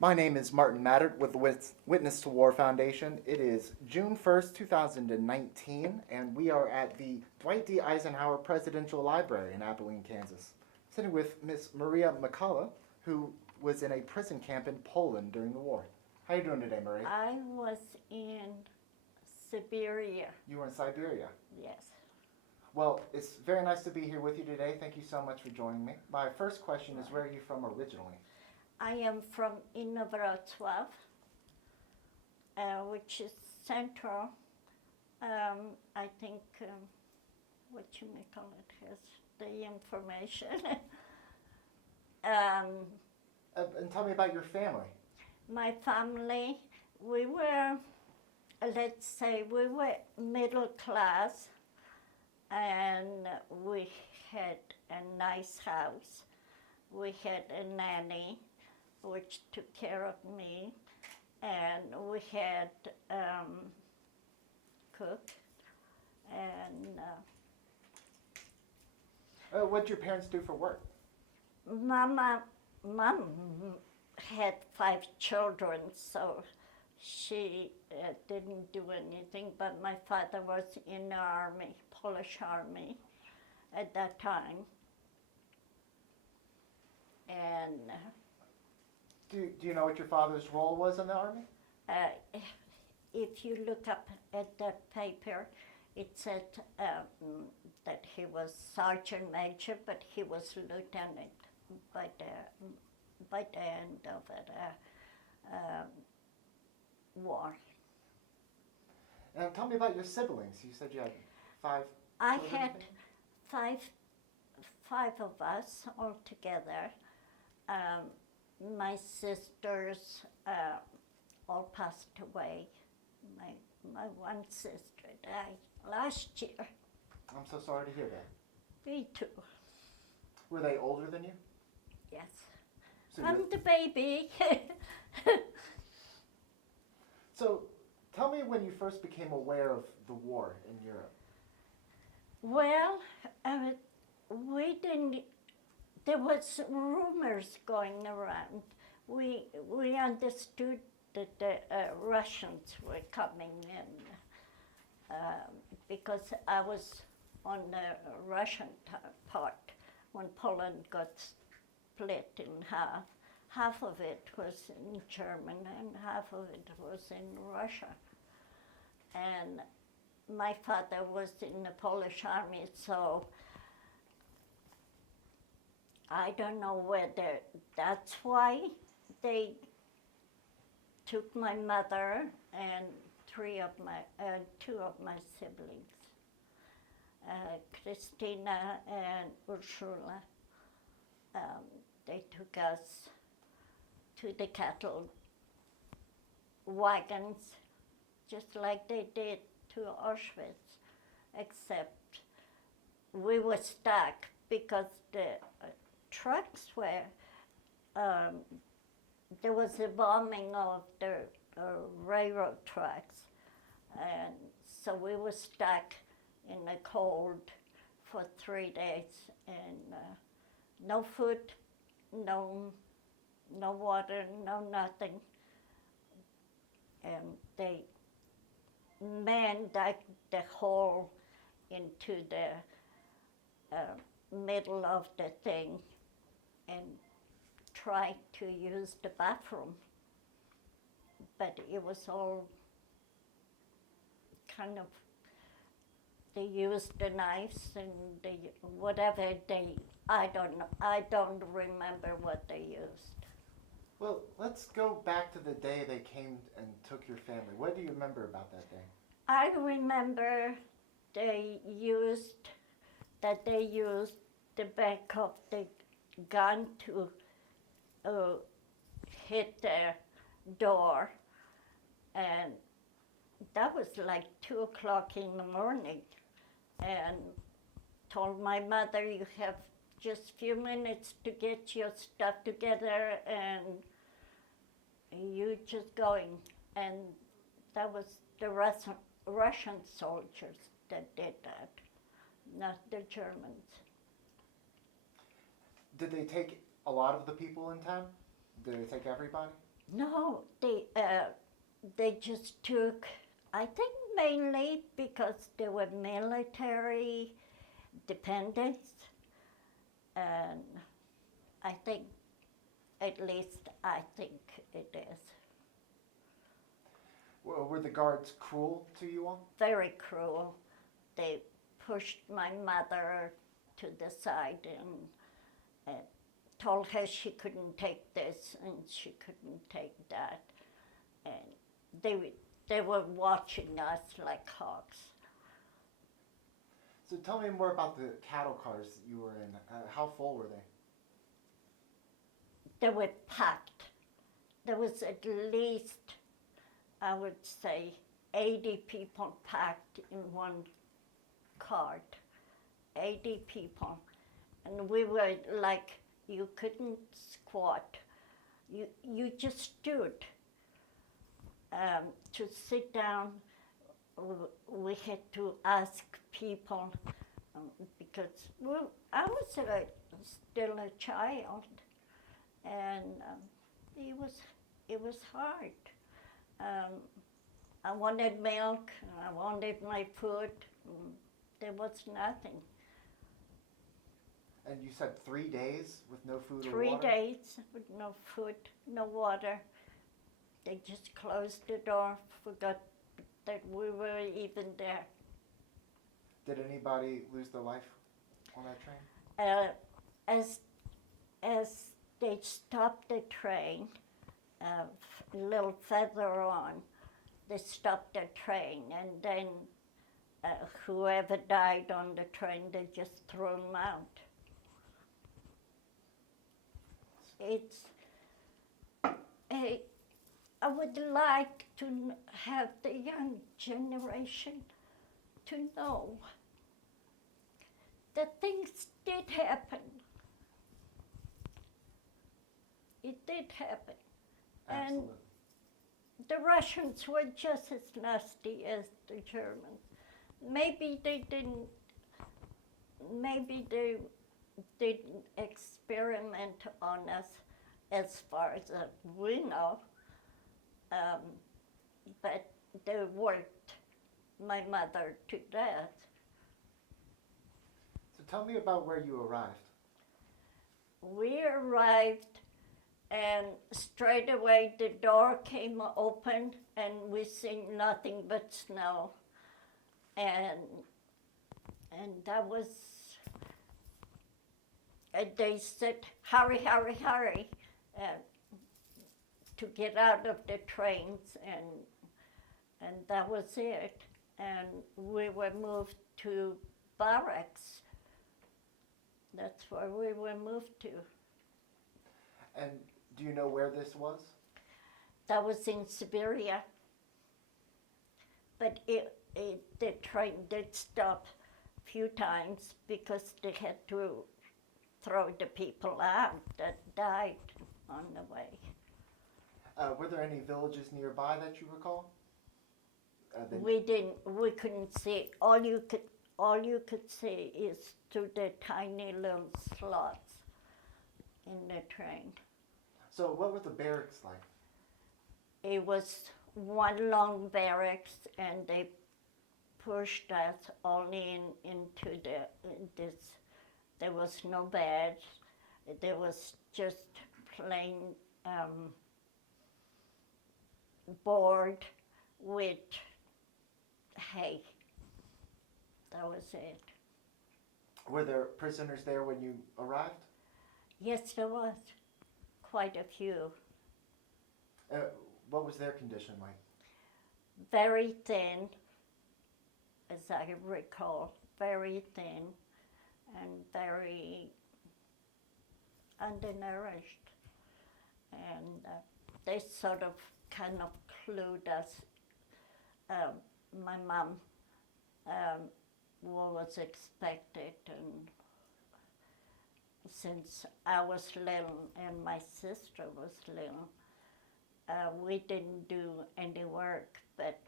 My name is Martin Mattert with the Witness to War Foundation. It is June 1st, 2019, and we are at the Dwight D. Eisenhower Presidential Library in Abilene, Kansas, sitting with Miss Maria McCullough, who was in a prison camp in Poland during the war. How are you doing today, Maria? I was in Siberia, You were in Siberia. yes. Well, it's very nice to be here with you today. Thank you so much for joining me. My first question is, where are you from originally? I am from Inner Wrocław, which is central. I think what you may call it has the information. And tell me about your family. My family, we were, let's say, we were middle class, and we had a nice house. We had a nanny, which took care of me, and we had cook, and What did your parents do for work? Mom had 5 children, so she didn't do anything, but my father was in the army, Polish army at that time. And Do you know what your father's role was in the army? if you look up at that paper, it said that he was sergeant major, but he was lieutenant by the end of the war. And tell me about your siblings. You said you had 5 I children, had think? five of us all together. My sisters all passed away. My one sister died last year. I'm so sorry to hear that. Me too. Were they older than you? Yes. So, I'm the baby. so tell me when you first became aware of the war in Europe. Well, we didn't. There was rumors going around. We understood that the Russians were coming in because I was on the Russian part when Poland got split in half. Half of it was in German and half of it was in Russia. And my father was in the Polish army, so I don't know whether that's why they took my mother and two of my siblings, Christina and Ursula. They took us to the cattle wagons, just like they did to Auschwitz, except we were stuck because the trucks were, there was a bombing of the railroad tracks, and so we were stuck in the cold for 3 days, and no food, no water, no nothing. And they manned the hole into the middle of the thing and tried to use the bathroom. But it was all kind of, they used the knives and whatever I don't know, I don't remember what they used. Well, let's go back to the day they came and took your family. What do you remember about that day? I remember they used the back of the gun to hit the door, and that was like 2 o'clock in the morning, and told my mother, you have just few minutes to get your stuff together and you just going. And that was the Russian soldiers that did that, not the Germans. Did they take a lot of the people in town? Did they take everybody? No, they just took, I think mainly because they were military dependents, and I think, at least I think it is. Were the guards cruel to you all? Very cruel. They pushed my mother to the side and told her she couldn't take this and she couldn't take that. And they were watching us like hawks. So tell me more about the cattle cars you were in. How full were they? They were packed. There was at least, I would say, 80 people packed in one cart. 80 people. And we were like, you couldn't squat. You just stood. To sit down, we had to ask people because I was still a child, and it was hard. I wanted milk. I wanted my food. There was nothing. And you said 3 days with no food or 3 water? days with no food, no water. They just closed the door, forgot that we were even there. Did anybody lose their life on that train? As they stopped the train, a little further on, they stopped the train, and then whoever died on the train, they just threw them out. I would like to have the young generation to know that things did happen. It did happen. Absolutely. And the Russians were just as nasty as the Germans. Maybe they didn't experiment on us as far as we know, but they worked my mother to death. So tell me about where you arrived. We arrived, and straight away the door came open, and we seen nothing but snow, and that was. They said, "Hurry, hurry, hurry!" To get out of the trains, and that was it. And we were moved to barracks. That's where we were moved to. And do you know where this was? That was in Siberia. But the train did stop a few times because they had to throw the people out that died on the way. Were there any villages nearby that you recall? We couldn't see. All you could see is through the tiny little slots in the train. So what were the barracks like? It was one long barracks, and they pushed us only into this. There was no beds. There was just plain board with hay. That was it. Were there prisoners there when you arrived? Yes, there was quite a few. What was their condition like? Very thin, as I recall, very thin and very undernourished. And they sort of kind of clued us, my mom, what was expected, and since I was little and my sister was little, we didn't do any work, but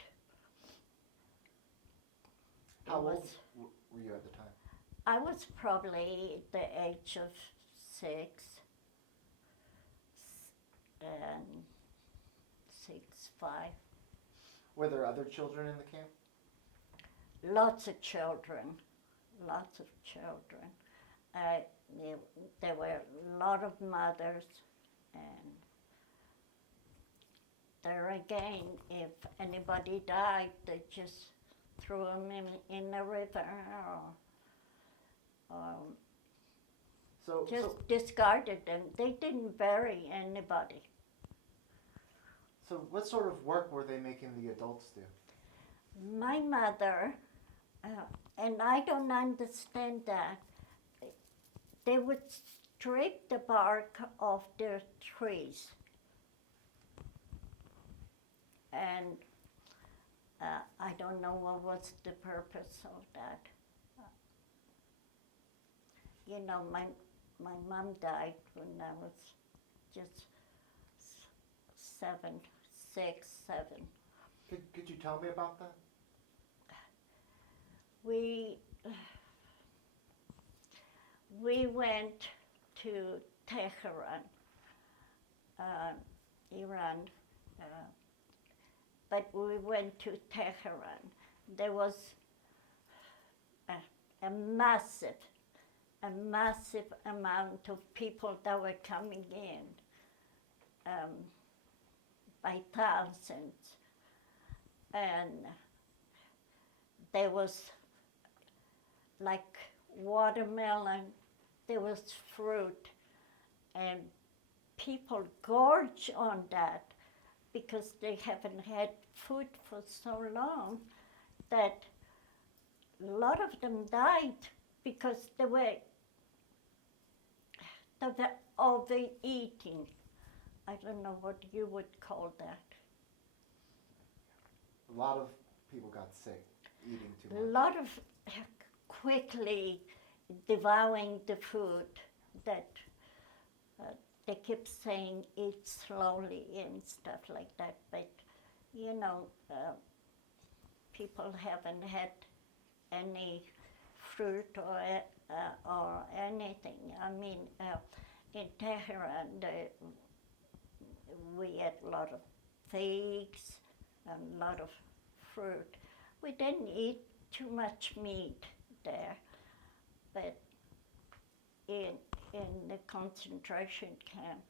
How old were you at the time? I was probably the age of 6, and 6, 5. Were there other children in the camp? Lots of children, lots of children. There were a lot of mothers, and there again, if anybody died, they just threw them in the river or just discarded them. They didn't bury anybody. So what sort of work were they making the adults do? My mother, and I don't understand that, they would strip the bark off their trees. And I don't know what was the purpose of that. You know, my mom died when I was just 6, 7. Could you tell me about that? We went to Tehran, Iran, but we went to Tehran. There was a massive amount of people that were coming in by thousands, and there was like watermelon, there was fruit, and people gorge on that because they haven't had food for so long that a lot of them died because they were overeating. I don't know what you would call that. A lot of people got sick eating too A much. lot of quickly devouring the food that they kept saying eat slowly and stuff like that, but you know, people haven't had any fruit or anything. I mean, in Tehran, we had a lot of figs and a lot of fruit. We didn't eat too much meat there, but in the concentration camp,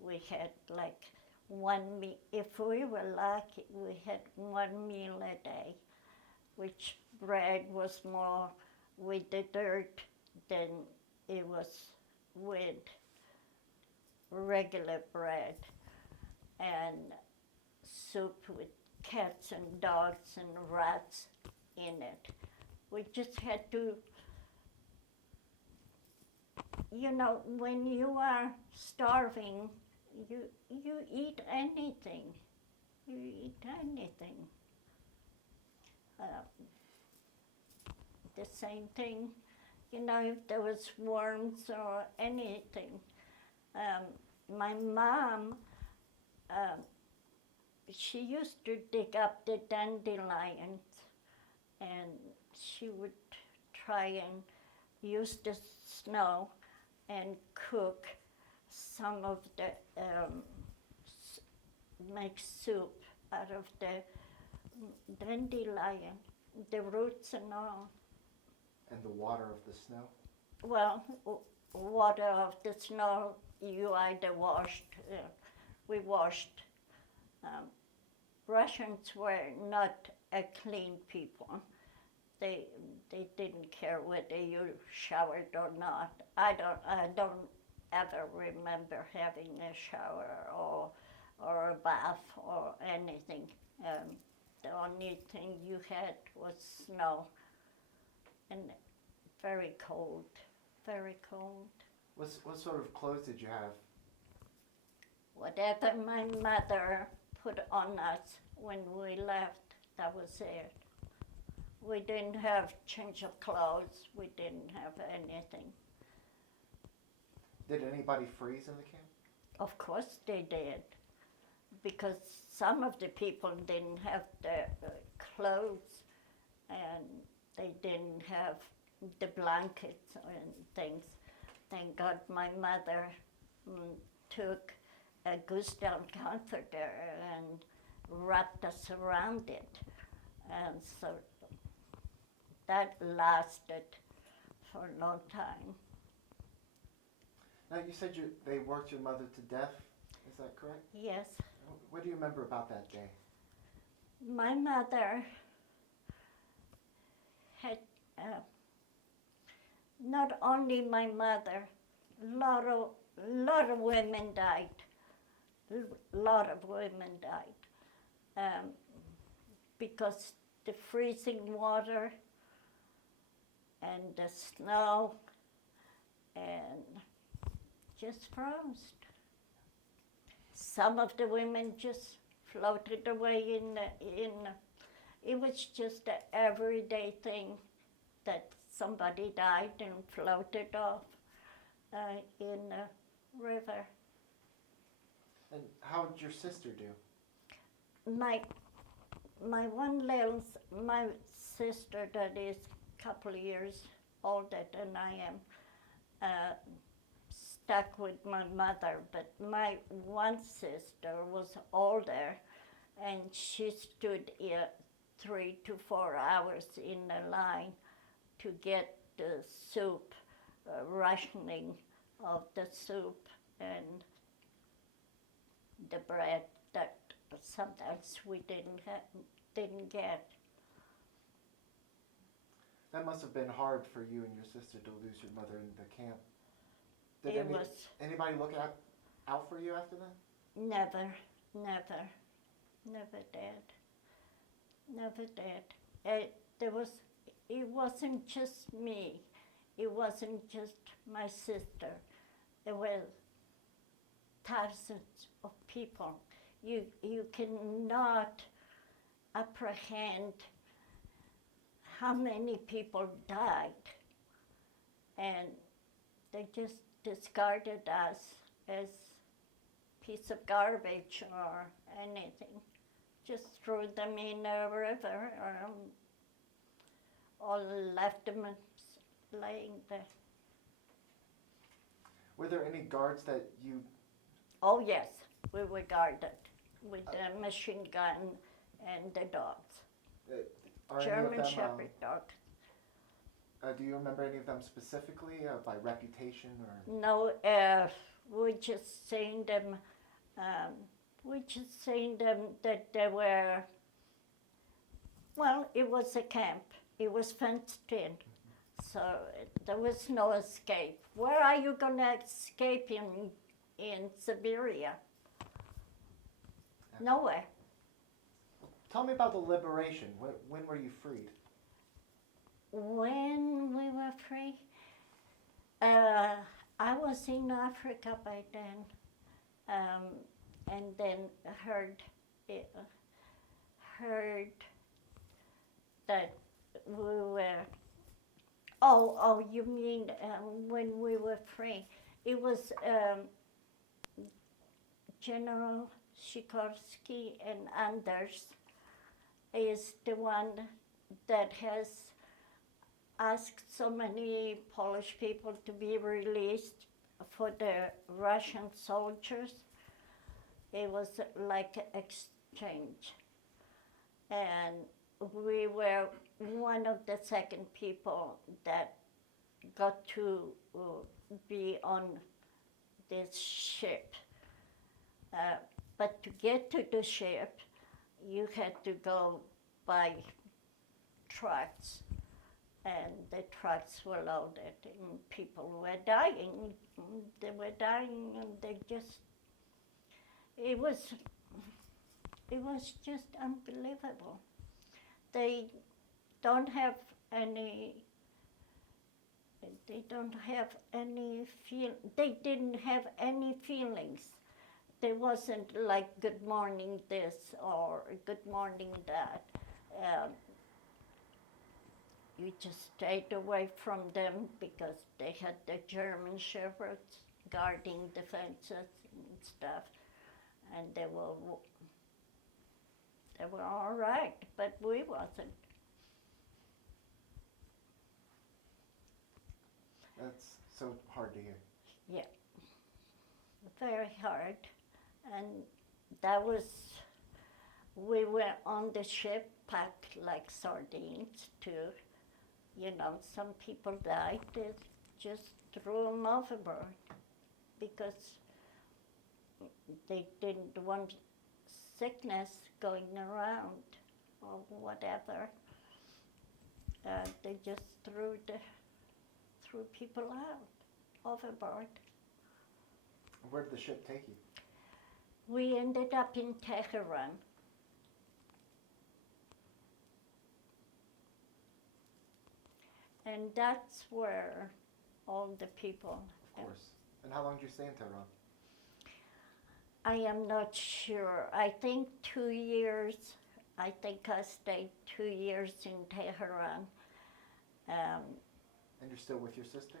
we had like one meal. If we were lucky, we had one meal a day, which bread was more with the dirt than it was with regular bread, and soup with cats and dogs and rats in it. We just had to, you know, when you are starving, you eat anything. You eat anything. The same thing, you know, if there was worms or anything. My mom, she used to dig up the dandelions, and she would try and use the snow and cook some of the, make soup out of the dandelion, the roots and all. And the water of the snow? Well, water of the snow, you either washed, we washed. Russians were not a clean people. They didn't care whether you showered or not. I don't ever remember having a shower or a bath or anything. The only thing you had was snow, and very cold, very cold. What sort of clothes did you have? Whatever my mother put on us when we left, that was it. We didn't have change of clothes. We didn't have anything. Did anybody freeze in the camp? Of course they did, because some of the people didn't have the clothes, and they didn't have the blankets and things. Thank God my mother took a goose down comforter and wrapped us around it. And so that lasted for a long time. Now, you said they worked your mother to death. Is that correct? Yes, What do you remember about that day? my mother had, not only my mother, lot of women died. Lot of women died because the freezing water and the snow and just froze. Some of the women just floated away it was just an everyday thing that somebody died and floated off in a river. And how did your sister do? My my sister that is a couple of years older than I am, stuck with my mother, but my one sister was older, and she stood 3 to 4 hours in the line to get the soup, rationing of the soup and the bread that sometimes we didn't get. That must have been hard for you and your sister to lose your mother in the camp. Did It was anybody look out for you after that? never did. It wasn't just me. It wasn't just my sister. There were thousands of people. You cannot apprehend how many people died, and they just discarded us as piece of garbage or anything. Just threw them in a river or left them laying there. Were there any guards that you... Oh yes, we were guarded with a machine gun and the dogs. Are German any of them, Shepherd dog. Do you remember any of them specifically by reputation or? No, we just seen them. That they were. Well, it was a camp. It was fenced in, so there was no escape. Where are you gonna escape in Siberia? Nowhere. Tell me about the liberation. When were you freed? When we were free, I was in Africa by then, and then heard that we were. Oh, you mean when we were free? It was General Sikorski and Anders is the one that has asked so many Polish people to be released for the Russian soldiers. It was like an exchange. And we were one of the second people that got to be on this ship. But to get to the ship, you had to go by trucks, and the trucks were loaded, and people were dying. They were dying, and it was just unbelievable. They don't have any they didn't have any feelings. There wasn't like good morning this or good morning that. You just stayed away from them because they had the German shepherds guarding the fences and stuff, and they were all right, but we wasn't. That's so hard to hear. Yeah, very hard. And that was, we were on the ship packed like sardines too. You know, some people died, they just threw them overboard because they didn't want sickness going around or whatever. They just threw people out overboard. Where did the ship take you? We ended up in Tehran. And that's where all the people. Of course. And how long did you stay in Tehran? I am not sure. I think 2 years. I think I stayed 2 years in Tehran. And you're still with your sister?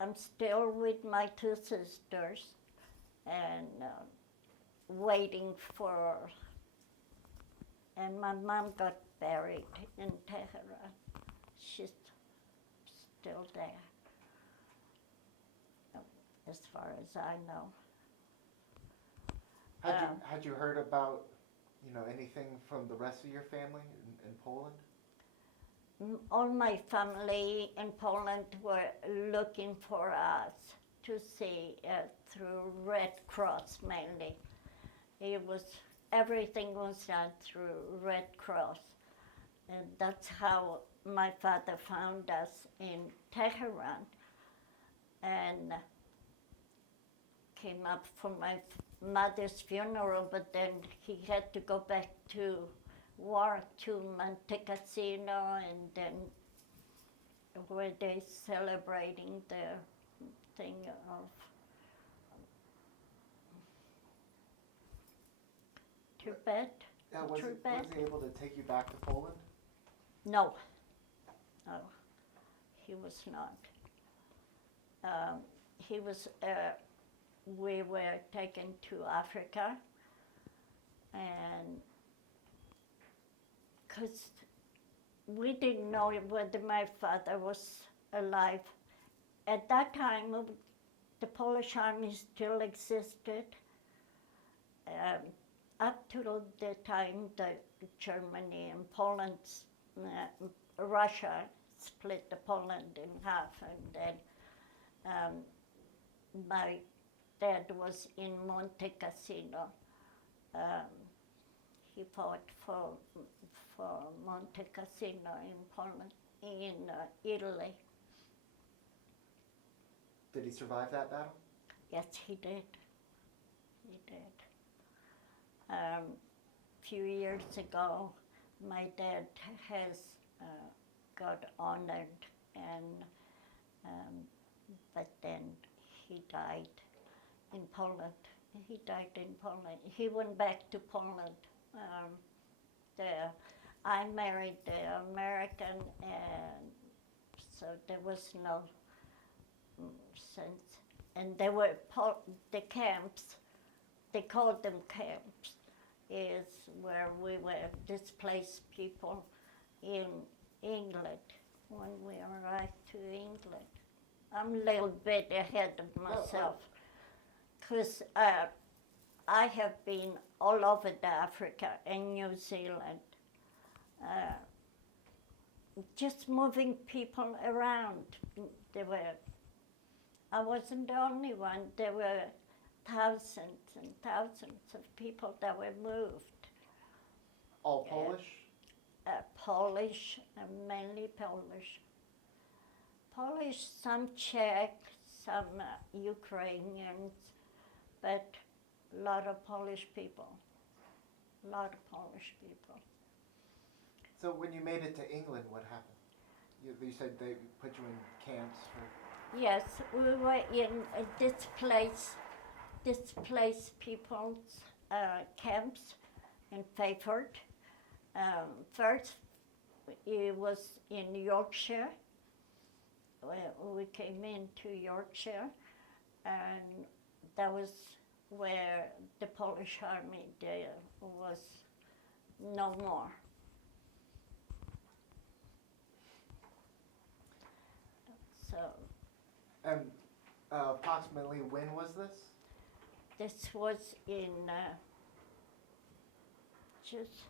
I'm still with my two sisters and waiting for. And my mom got buried in Tehran. She's still there, as far as I know. Had you heard about, anything from the rest of your family in Poland? All my family in Poland were looking for us to see through Red Cross mainly. Everything was done through Red Cross. And that's how my father found us in Tehran and came up for my mother's funeral, but then he had to go back to work to Monte Cassino, and then where they celebrating the thing of Tibet. Was he able to take you back to Poland? No, he was not. We were taken to Africa, and because we didn't know whether my father was alive. At that time, the Polish army still existed. Up to the time that Germany and Poland, Russia split the Poland in half, and then my dad was in Monte Cassino. He fought for Monte Cassino in Poland, in Italy. Did he survive that battle? Yes, he did. He did. Few years ago, my dad has got honored, and but then he died in Poland. He died in Poland. He went back to Poland. I married the American, and so there was no sense. And there were the camps. They called them camps. Is where we were displaced people in England when we arrived to England. I'm a little bit ahead of myself because I have been all over Africa and New Zealand, just moving people around. I wasn't the only one. There were thousands and thousands of people that were moved. All Polish? Polish, mainly Polish. Polish, some Czech, some Ukrainians, but a lot of Polish people. A lot of Polish people. So when you made it to England, what happened? You said they put you in camps for... Yes, we were in displaced people's camps in Fayford. First, it was in Yorkshire. We came into Yorkshire, and that was where the Polish army there was no more. So. And approximately when was this? This was in just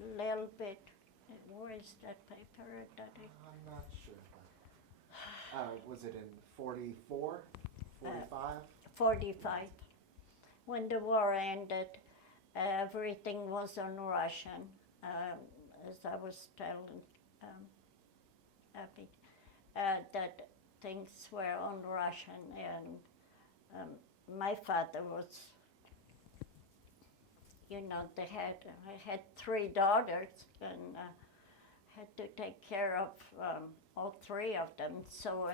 little bit. Where is that paper? I'm not sure. Was it in 44, 45? 45. When the war ended, everything was on Russian, as I was telling Abby, that things were on Russian, and my father was, I had 3 daughters, and had to take care of all 3 of them, so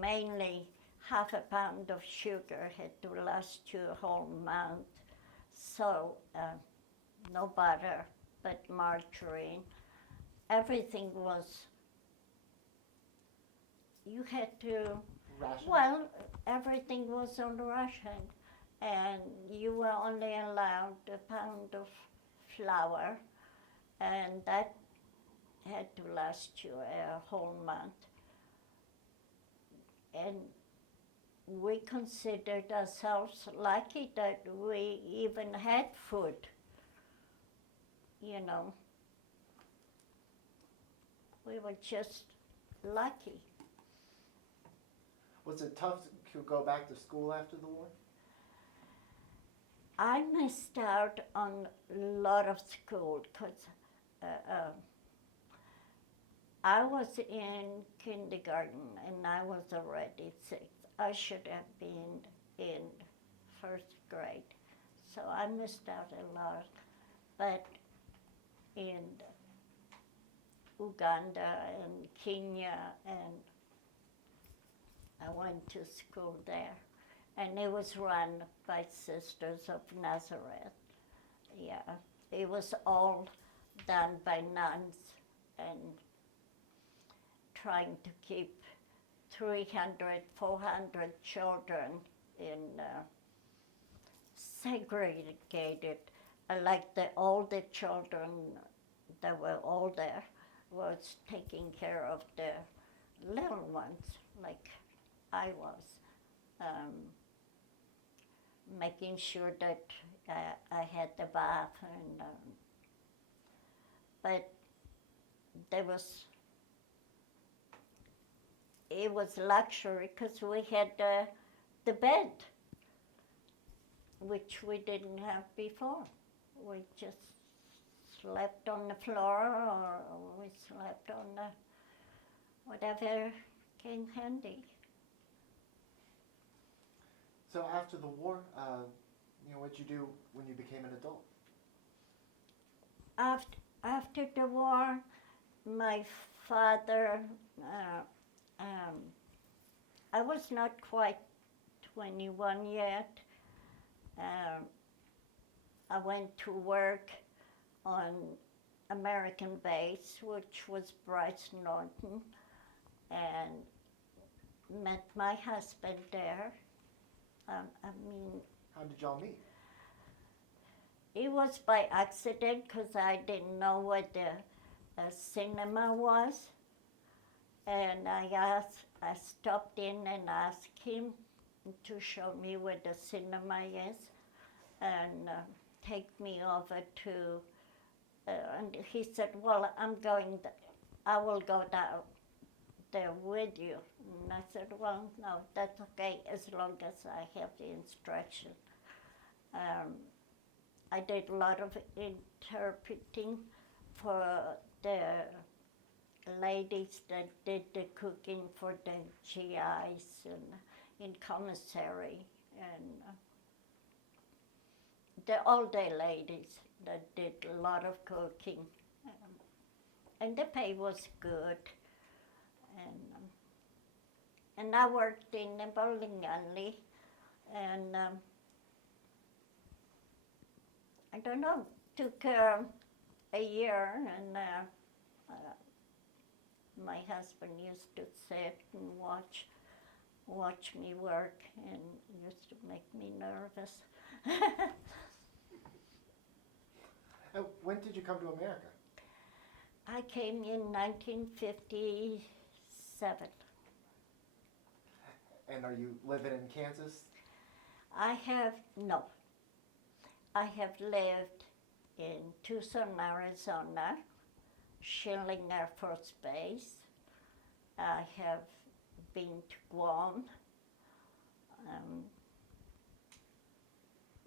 mainly half a pound of sugar had to last you a whole month. So no butter, but margarine. Everything was, you had to, Ration? well, everything was on ration. And you were only allowed a pound of flour, and that had to last you a whole month. And we considered ourselves lucky that we even had food, We were just lucky. Was it tough to go back to school after the war? I missed out on a lot of school because I was in kindergarten and I was already 6. I should have been in 1st grade. So I missed out a lot. But in Uganda and Kenya, and I went to school there. And it was run by Sisters of Nazareth. Yeah, it was all done by nuns and trying to keep 300, 400 children in segregated. Like all the children that were older was taking care of the little ones, like I was. Making sure that I had the bath, and but it was luxury because we had the bed, which we didn't have before. We just slept on the floor, or we slept on whatever came handy. So after the war, what'd you do when you became an adult? After the war, my father, I was not quite 21 yet. I went to work on American base, which was Bryce Norton, and met my husband there. How did y'all meet? It was by accident because I didn't know what the cinema was. And I stopped in and asked him to show me where the cinema is and take me over to, and he said, well, I will go down there with you. And I said, well, no, that's okay, as long as I have the instruction. I did a lot of interpreting for the ladies that did the cooking for the GIs and in commissary, and the all-day ladies that did a lot of cooking. And the pay was good. And I worked in the bowling alley, and I don't know, took a year, and my husband used to sit and watch me work, and used to make me nervous. When did you come to America? I came in 1957. And are you living in Kansas? No. I have lived in Tucson, Arizona, Schilling Air Force Base. I have been to Guam.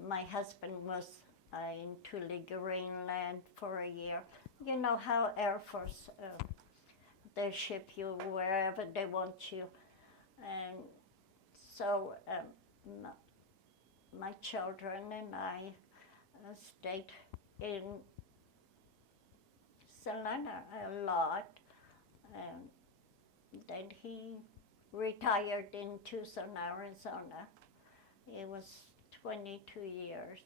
My husband was in Tule, Greenland for a year. You know how Air Force, they ship you wherever they want you. And so my children and I stayed in Salina a lot. Then he retired in Tucson, Arizona. It was 22 years.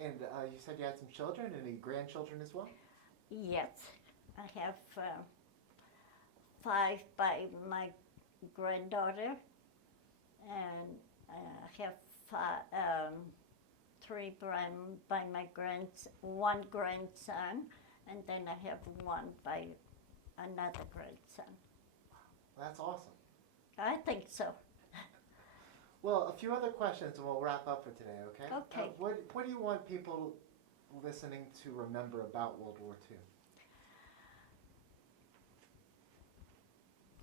And you said you had some children, any grandchildren as well? Yes, I have 5 by my granddaughter, and I have 3 by my one grandson, and then I have 1 by another grandson. That's awesome. I think so. Well, a few other questions and we'll wrap up for today, okay? Okay. What do you want people listening to remember about World War II?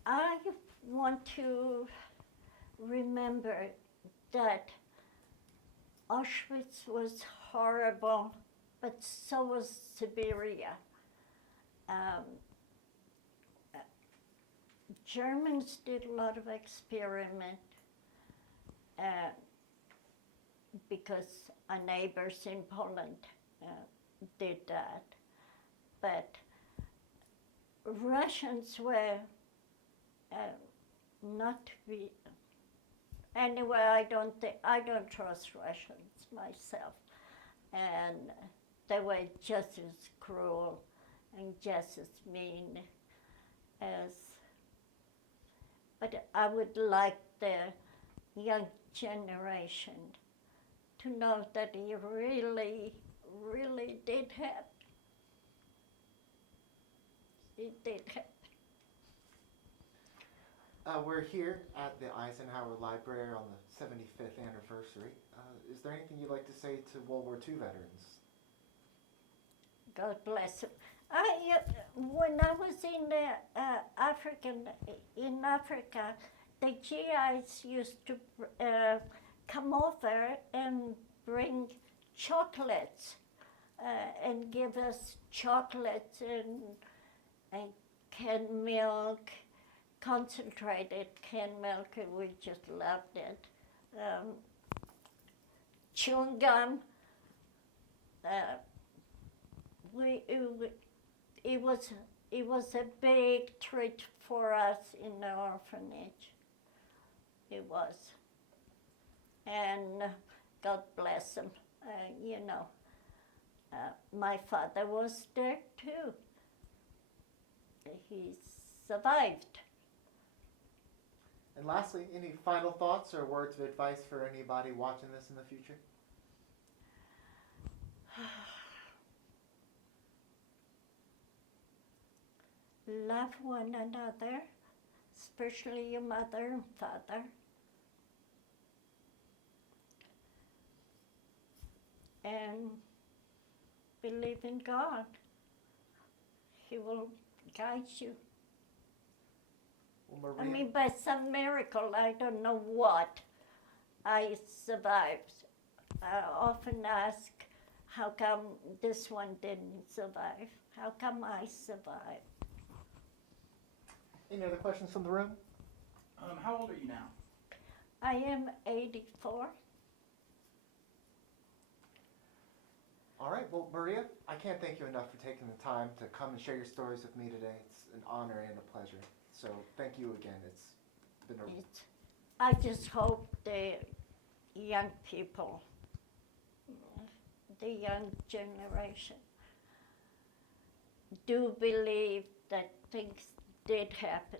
I want to remember that Auschwitz was horrible, but so was Siberia. Germans did a lot of experiment because our neighbors in Poland did that. But Russians were not to be. Anyway, I don't trust Russians myself, and they were just as cruel and just as mean as. But I would like the young generation to know that it really, really did happen. It did happen. We're here at the Eisenhower Library on the 75th anniversary. Is there anything you'd like to say to World War II veterans? God bless them. When I was in Africa, the GIs used to come over and bring chocolates and give us chocolates and canned milk, concentrated canned milk, and we just loved it. Chewing gum. It was a big treat for us in the orphanage. It was. And God bless him. My father was there too. He survived. And lastly, any final thoughts or words of advice for anybody watching this in the future? Love one another, especially your mother and father. And believe in God. He will guide you. Well, Maria, By some miracle, I don't know what, I survived. I often ask, how come this one didn't survive? How come I survived? any other questions from the room? How old are you now? I am 84. All right, well, Maria, I can't thank you enough for taking the time to come and share your stories with me today. It's an honor and a pleasure. So thank you again. It's been I just hope the young people, the young generation, do believe that things did happen.